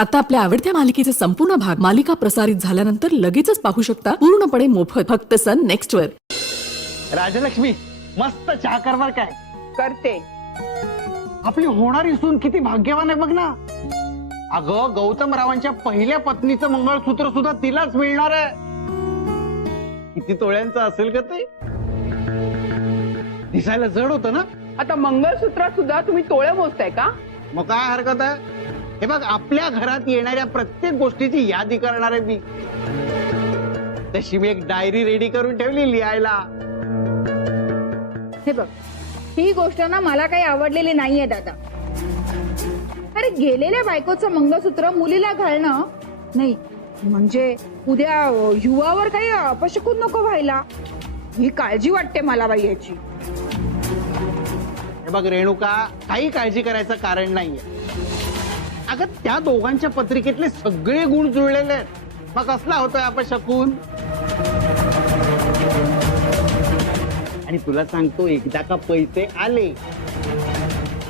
आता आपल्या आवडत्या मालिकेचे संपूर्ण भाग मालिका प्रसारित झाल्यानंतर लगेचच पाहू शकता पूर्णपणे मोफत फक्त सन नेक्स्ट वर। राजलक्ष्मी मस्त चहा करणार काय? करते। आपली होणारी सून किती भाग्यवान आहे बघ ना। अगं गौतम रावांच्या पहिल्या पत्नीचं मंगळसूत्र सुद्धा तिलाच मिळणार आहे। किती तोळ्यांचं असेल का ते? दिसायला जड होतं ना। आता मंगळसूत्रात सुद्धा तुम्ही तोळे मोजताय का? मग काय हरकत आहे? हे बघ आपल्या घरात येणाऱ्या प्रत्येक गोष्टीची यादी करणार आहे मी। तशी मी एक डायरी रेडी करून ठेवली लिहायला। हे बघ ही गोष्ट ना मला काही आवडलेली नाहीये दादा। अरे गेलेल्या बायकोचं मंगळसूत्र मुलीला घालणं नाही म्हणजे उद्या युवावर काही अपशकुन नको व्हायला, ही काळजी वाटते मला बाई याची। हे बघ रेणुका काही काळजी करायचं कारण नाहीये। अगं त्या दोघांच्या पत्रिकेतले सगळे गुण जुळलेले आहेत। मग कसला होतोय अपशकुन? आणि तुला सांगतो एकदा का पैसे आले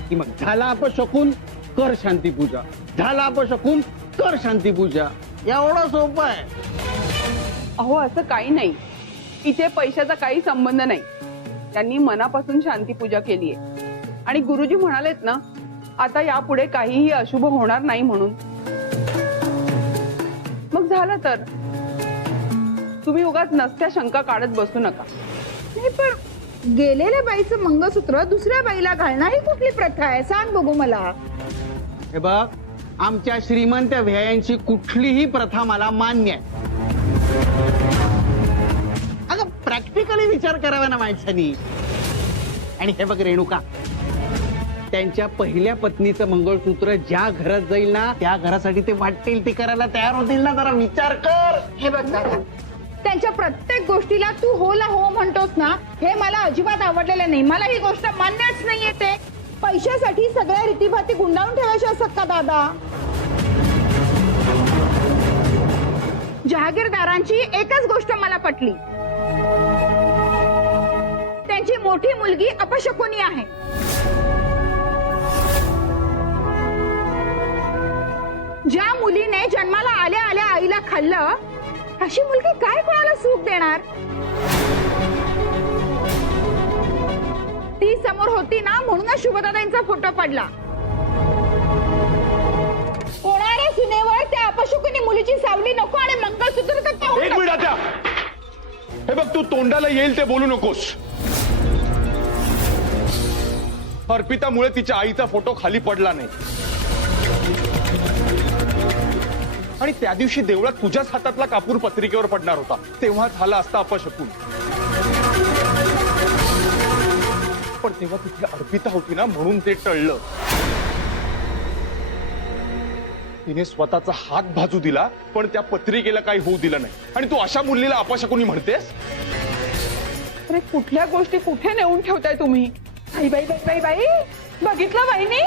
की मग झाला अपशकुन कर शांती पूजा, झाला अपशकुन कर शांती पूजा, एवढं सोपं आहे। अहो असं काही नाही, इथे पैशाचा काही संबंध नाही। त्यांनी मनापासून शांती पूजा केली आहे आणि गुरुजी म्हणालेत ना आता यापुढे काहीही अशुभ होणार नाही म्हणून। मग झालं तर तुम्ही उगाच नसत्या शंका काढत बसू नका। नाही पण गेलेल्या बाईचं मंगळसूत्र दुसऱ्या बाईला घालणं ही कुठली प्रथा आहे सांग बघू मला। हे बघ आमच्या श्रीमंत व्यायांची कुठलीही प्रथा मला मान्य आहे। अगं प्रॅक्टिकली विचार करावा ना माणसानी। आणि हे बघ रेणुका त्यांच्या पहिल्या पत्नीचं मंगळसूत्र ज्या घरात जाईल ना त्या घरासाठी ते वाटतील ते करायला तयार होतील ना। जरा विचार कर। हे बघ दादा त्यांच्या प्रत्येक गोष्टीला तू होला हो म्हणतोस ना, हे मला अजिबात आवडलेलं नाही। मला ही गोष्ट मान्यच नाहीये। ते पैशासाठी सगळ्या रीतीभाती गुंडाळून ठेवायच्या असतात का दादा? जहागीरदारांची एकच गोष्ट मला पटली, त्यांची मोठी मुलगी अपशकुनी आहे। ज्या मुलीने जन्माला आल्या आल्या आईला खाल्लं अशी मुलगी काय कोणाला सुख देणार? ती समोर होती ना म्हणूनच शुभदादांचा फोटो पडला। होणाऱ्या सुनेवर त्या अपशकुनी मुलीची सावली नको आणि मंगळसूत्र तर पाहू एक नको। मिनिट आता हे बघ तू तोंडाला येईल ते बोलू नकोस। अर्पितामुळे तिच्या आईचा फोटो खाली पडला नाही आणि त्या दिवशी देवळात तुझ्याच हातातला कापूर पत्रिकेवर पडणार होता तेव्हा झाला असता अपशकुन। पण तेव्हा तिथे अर्पिता होती ना म्हणून ते टळलं। तिने स्वतःचा हात भाजू दिला पण त्या पत्रिकेला काही होऊ दिलं नाही आणि तू अशा मुलीला अपशकुनी म्हणतेस? अरे कुठल्या गोष्टी कुठे नेऊन ठेवताय तुम्ही? बाई बाई बाई बाई बाई बघितलं बहिणी?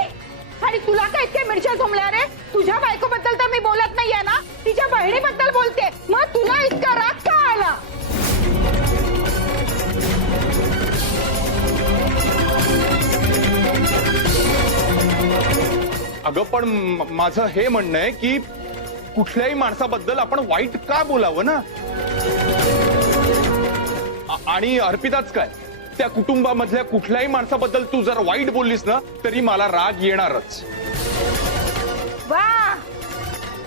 आणि तुला काय इतक्या मिरच्या जमल्या रे? तुझ्या बायकोबद्दल तर मी बोलत नाहीये ना, तिच्या बहिणीबद्दल बोलते। मग तुला इतका राग का आला? अगं पण माझं हे म्हणणं आहे की कुठल्याही माणसाबद्दल आपण वाईट का बोलावं ना। आणि अर्पिताच काय त्या कुटुंबामधल्या कुठल्याही माणसाबद्दल तू जर वाईट बोललीस ना तरी मला राग येणारच। वा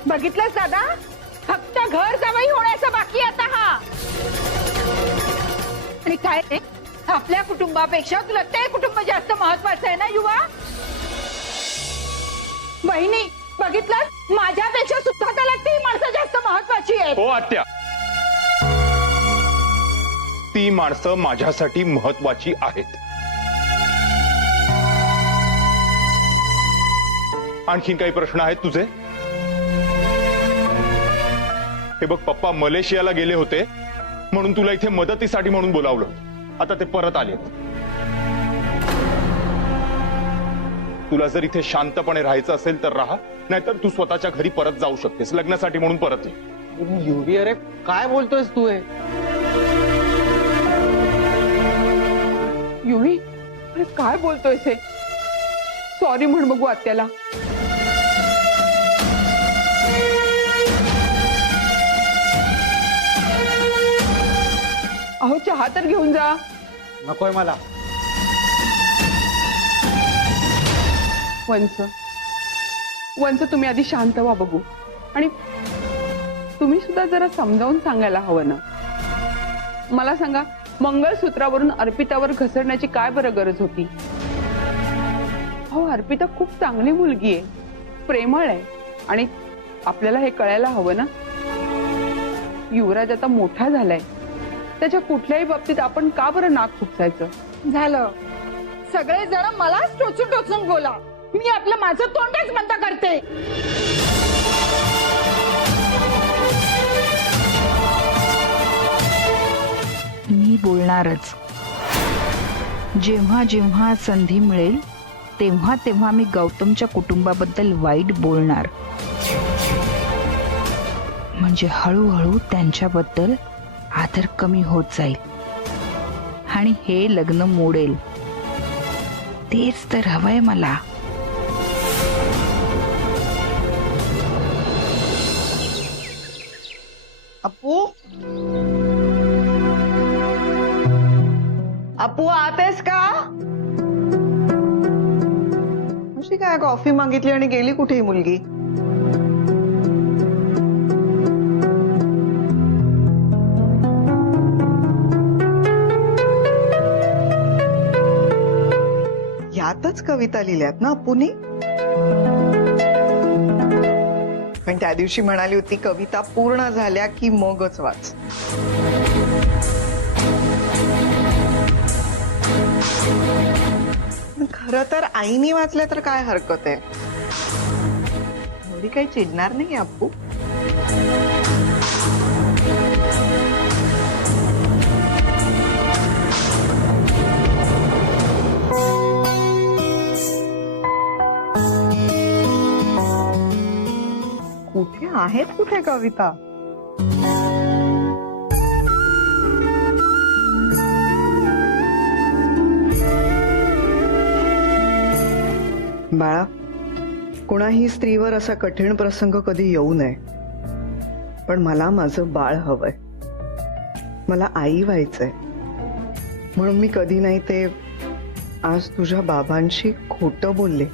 बघितलंस दादा, फक्त घर जावई होण्याचा बाकी आता हा। आणि काय रे आपल्या कुटुंबापेक्षा तुला ते कुटुंब जास्त महत्वाचं आहे ना युवा? बहिणी बघितलं माझ्यापेक्षा सुद्धा त्याला ती माणसं जास्त महत्वाची आहेत। हो आत्या, ती माणसं माझ्यासाठी महत्वाची आहेत। आणखीन काही प्रश्न आहेत तुझे? हे बघ पप्पा मलेशियाला गेले होते म्हणून तुला इथे मदतीसाठी म्हणून बोलावलं, आता ते परत आले। तुला जर इथे शांतपणे राहायचं असेल तर राहा, नाहीतर तू स्वतःच्या घरी परत जाऊ शकतेस। लग्नासाठी म्हणून परत ये। युवी अरे काय बोलतोयस तू? हे युवी अरे काय बोलतोय हे? सॉरी म्हण बघू आत्याला। चहा तर घेऊन जा. नकोय मला. वंस वंस तुम्ही आधी शांत व्हा बघू. आणि तुम्ही सुद्धा जरा समजावून सांगायला हवं ना. मला सांगा, मंगळसूत्रावरून अर्पितावर घसरण्याची काय बरं गरज होती? हो, अर्पिता खूप चांगली मुलगी आहे, प्रेमळ आहे, आणि आपल्याला हे कळायला हवं ना. युवराज आता मोठा झालाय, त्याच्या कुठल्याही बाबतीत आपण का बरं नाक खुपसायचं? झालं, सगळे जण मलाच टोचून टोचून बोला. मी आपलं माझं तोंडच बंद करते. मी बोलणारच. जेव्हा जेव्हा संधी मिळेल तेव्हा तेव्हा मी गौतमच्या कुटुंबाबद्दल वाईट बोलणार. म्हणजे हळूहळू त्यांच्याबद्दल आदर कमी होत जाईल आणि हे लग्न मोडेल. तेच तर हवंय मला. अपू, अपू आतेस का? अशी काय कॉफी मागितली आणि गेली कुठे ही मुलगी? यातच कविता लिहिल्यात ना अपूनी? पण त्या दिवशी म्हणाली होती कविता पूर्ण झाल्या की मगच वाच. खरं तर आईनी वाचल्या तर काय हरकत आहे? एवढी काही चिडणार नाही अप्पू. कुठे आहेत कुठे कविता? बाळा, कुणाही स्त्रीवर असा कठीण प्रसंग कधी येऊ नये. पण मला माझं बाळ हवंय, मला आई व्हायचंय. म्हणून मी कधी नाही ते आज तुझ्या बाबांशी खोटं बोलले.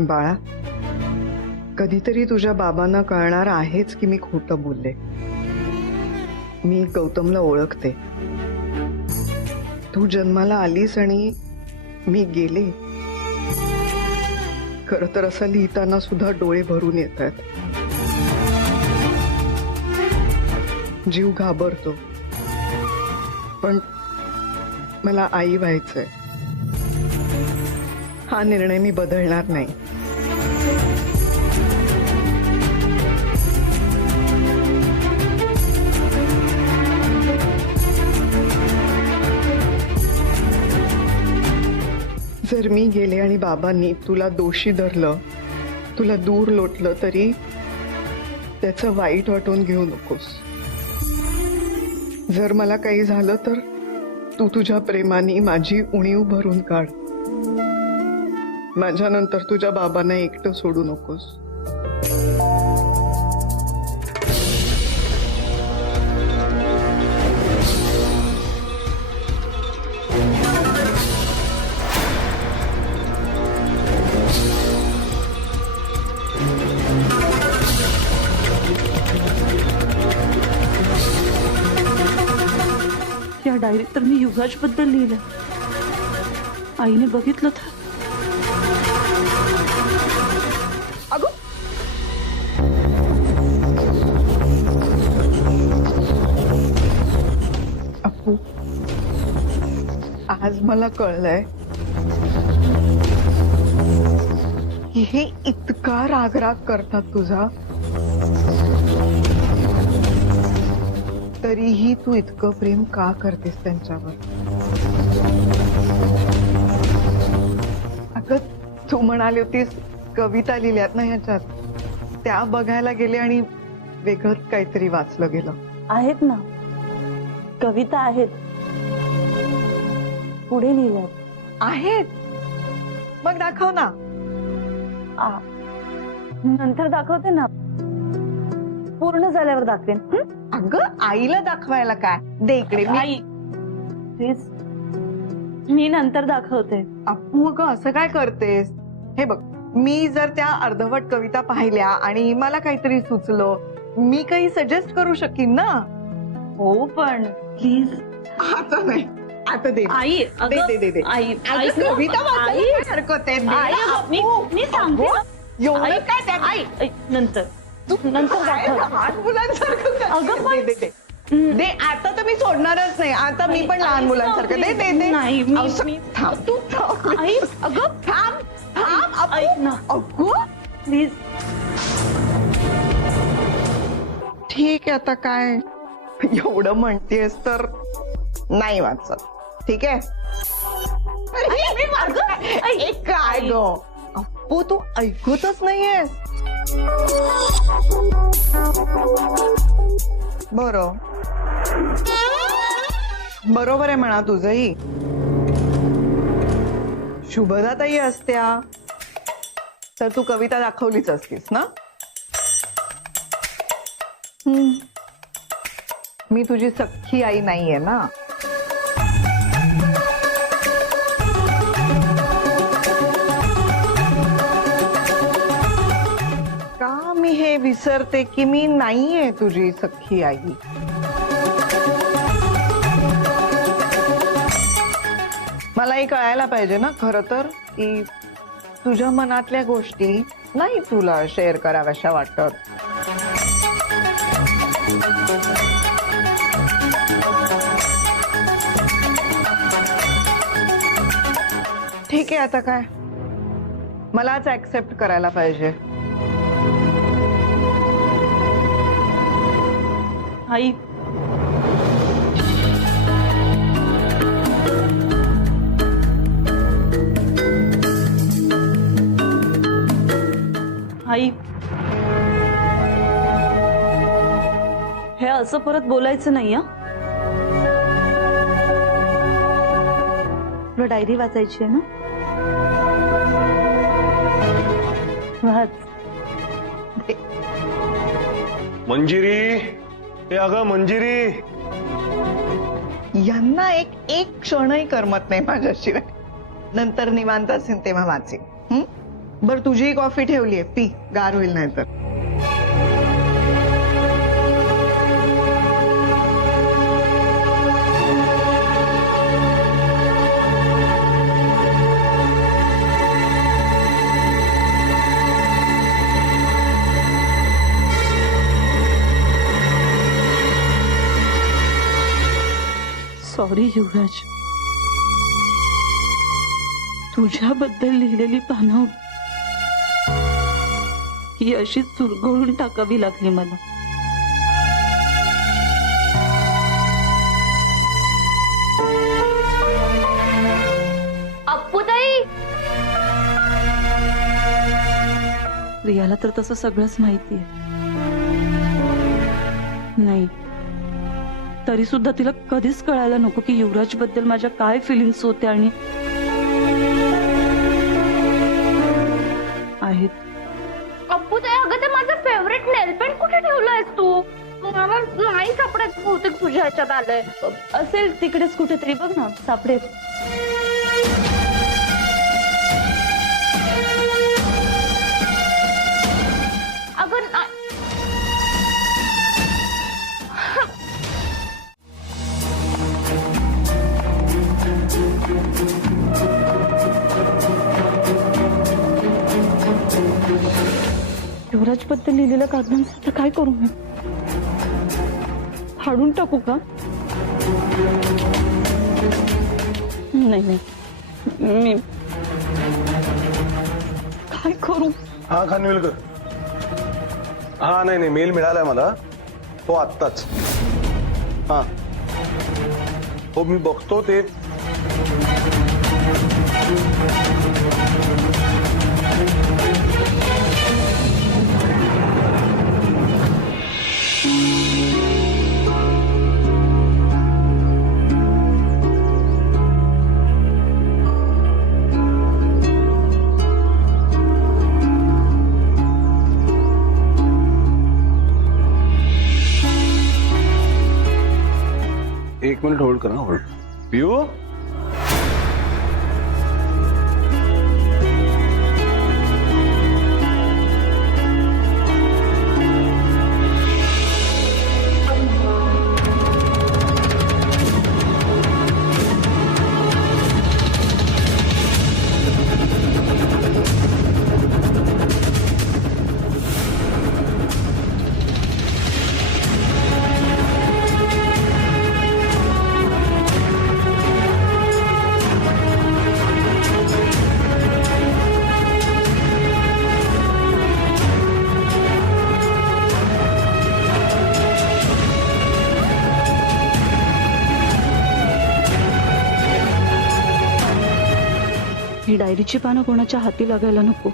बाळा, कधीतरी तुझ्या बाबांना कळणार आहेच की मी खोटं बोलले. मी गौतमला ओळखते. तू जन्माला आलीस आणि मी गेले. खरं तर असं लिहिताना सुद्धा डोळे भरून येतात. जीव घाबरतो, पण मला आई व्हायचंय. हा निर्णय मी बदलणार नाही. जर मी गेले आणि बाबांनी तुला दोषी धरलं, तुला दूर लोटलं, तरी त्याचं वाईट वाटून घेऊ नकोस. जर मला काही झालं तर तू तुझ्या प्रेमाने माझी उणीव भरून काढ. माझ्यानंतर तुझ्या बाबांना एकटं सोडू नकोस. या डायरीत तर मी युवराज बद्दल लिहिलं. आईने बघितलं तर अगं, अप्पू, आज मला कळलंय की हे इतका राग करतात तुझा, तरीही तू इतकं प्रेम का करतेस त्यांच्यावर? अगं, तू म्हणाली होतीस कविता लिहिल्यात ना ह्याच्यात, त्या बघायला गेले आणि वेगळंच काहीतरी वाचलं गेलं. आहेत ना, कविता आहेत, पुढे लिहिल्यात आहेत. मग दाखव ना. नंतर दाखवते ना. पूर्ण झाल्यावर दाखवेन. अगं आईला दाखवायला काय, दे इकडे. आई प्लीज, मी नंतर दाखवते. अप्पू अगं असं काय करतेस? हे बघ, मी जर त्या अर्धवट कविता पाहिल्या आणि मला काहीतरी सुचलं, मी काही सजेस्ट करू शकीन ना. हो पण प्लीज. आता नाही, आता दे. आई दे दे दे दे. आई अगं, कविता वाचायला काय हरकत आहे? दे ना, अप्पू. मी सांगते ना. एवढं काय त्यात? आई नंतर नंतर काय दाखव. लहान मुलांसारखं करतेस? अगं, पण- दे दे दे. दे, आता तर मी सोडणारच नाही. आता मी पण लहान मुलांसारखं. दे दे दे. नाही, थांब, तू थांब. आई अगं थांब थांब, अप्पू. ऐक ना. अगं, प्लीज. ठीक आहे, आता काय एवढं म्हणतेस तर नाही वाचत. ठीक आहे. ए, काय ग अप्पू, तू ऐकतच नाहीयेस. बरोबर आहे म्हणा तुझंही. शुभदाताई असत्या तर तू कविता दाखवलीच असतीस ना. मी तुझी सख्खी आई नाहीये ना. का मी हे विसरते की मी नाहीये तुझी सख्खी आई. मला हे कळायला पाहिजे ना खरं तर, की तुझ्या मनातल्या गोष्टी नाही तुला शेअर कराव्याशा वाटत. ठीक आहे, आता काय मलाच ऍक्सेप्ट करायला पाहिजे. आई आई हे असं परत बोलायचं नाही. तुला डायरी वाचायची आहे ना. वाच. मंजिरी, हे अगं मंजिरी. यांना एक क्षणही करमत नाही माझ्याशिवाय. नंतर निवांत असेल तेव्हा वाचेन. बर, तुझी कॉफी ठेवलीये, पी, गार होईल नाही तर. सॉरी युवराज, तुझ्याबद्दल लिहिलेली पानं ही अशी चुरगळून टाकावी लागली मला. अप्पूताई, प्रियाला तर तसं सगळंच माहिती आहे. नाही तरी सुद्धा तिला कधीच कळायला नको की युवराज बद्दल माझ्या काय फिलिंग्स होत्या आणि आहेत. अप्पूताई, अगं ते माझं फेवरेट नेल पेंट कुठे ठेवलंयस तू? मला नाही सापडत, बहुतेक तुझ्या ह्याच्यात आलंय. असेल तिकडेच कुठेतरी, बघ ना सापडेल. अगं युवराज बद्दल लिहिलेल्या कागदांचं आता काय करू मी? फाडून टाकू का? नाही नाही, मी काय करू? हा खानविलकर. हा नाही नाही, मेल मिळालाय मला, तो आत्ताच. हा हो, मी बघतो ते. एक मिनिट होल्ड करा, होल्ड. पिऊ. ही डायरीची पानं कोणाच्या हाती लागायला नको.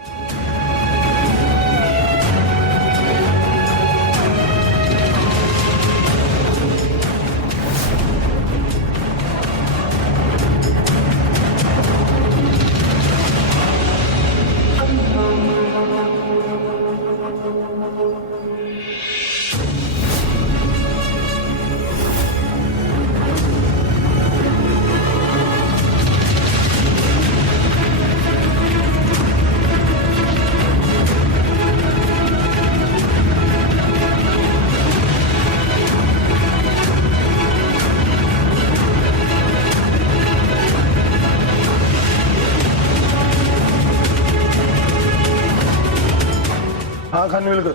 हा खानविलकर.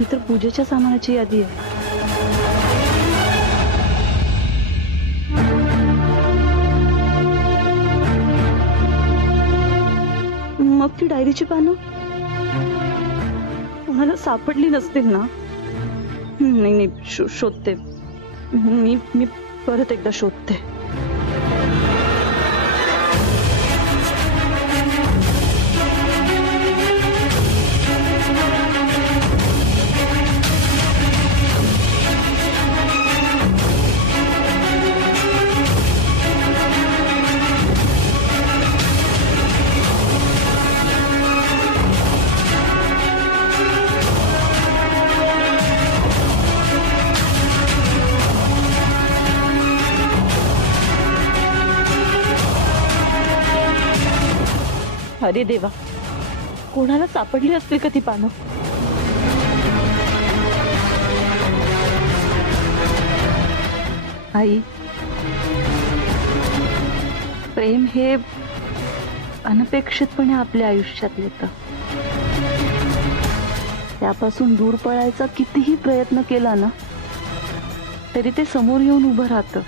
ही तर पूजेच्या सामानाची यादी आहे. मग ती डायरीची पानं कोणाला सापडली नसतील ना? नाही नाही, शोधते मी परत एकदा शोधते. अरे देवा, कोणाला सापडली असतील का ती पानं? आई, प्रेम हे अनपेक्षितपणे आपल्या आयुष्यात येतं. त्यापासून दूर पळायचा कितीही प्रयत्न केला ना तरी ते समोर येऊन उभं राहतं.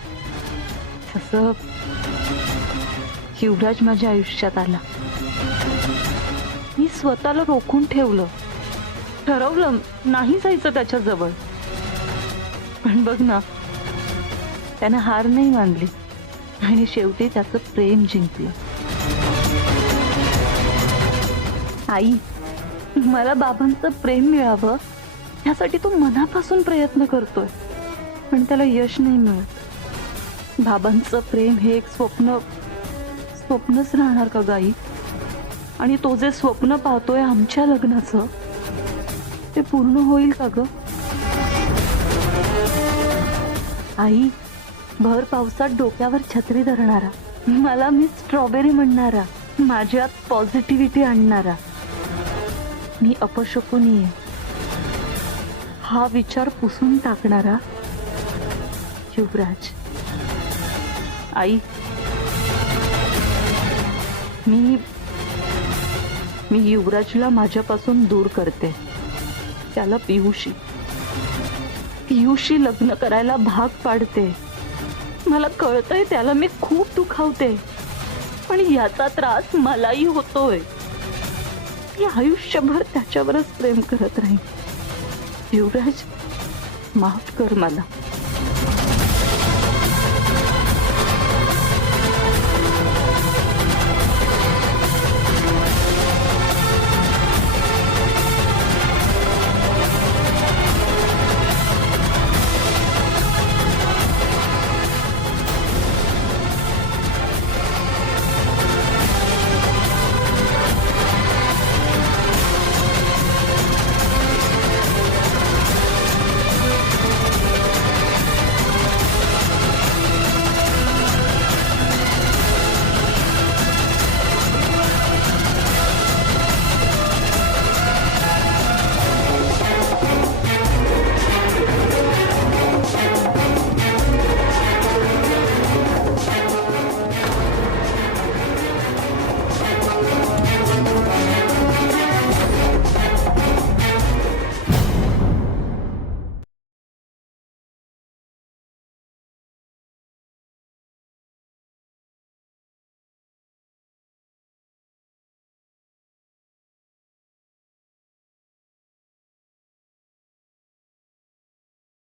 तसं युवराज माझ्या आयुष्यात आला. मी स्वतःला रोखून ठेवलं, ठरवलं नाही जायचं त्याच्याजवळ. पण बघ ना, त्यानं हार नाही मानली आणि शेवटी त्याचं प्रेम जिंकलं. आई, मला बाबांचं प्रेम मिळावं यासाठी तो मनापासून प्रयत्न करतोय, पण त्याला यश नाही मिळत. बाबांचं प्रेम हे एक स्वप्नच राहणार का गाई? आणि तो जे स्वप्न पाहतोय आमच्या लग्नाचं, ते पूर्ण होईल का ग? आई, भर पावसात डोक्यावर छत्री धरणारा, मला मी स्ट्रॉबेरी म्हणणारा, माझ्यात पॉझिटिव्हिटी आणणारा, मी अपशकुनी आहे हा विचार पुसून टाकणारा युवराज. आई, मी युवराजला माझ्यापासून दूर करते. त्याला पियुशी लग्न करायला भाग पाडते. मला कळतंय त्याला मी खूप दुखावते, पण याचा त्रास मलाही होतोय. मी आयुष्यभर त्याच्यावरच प्रेम करत राहीन. युवराज, माफ कर मला.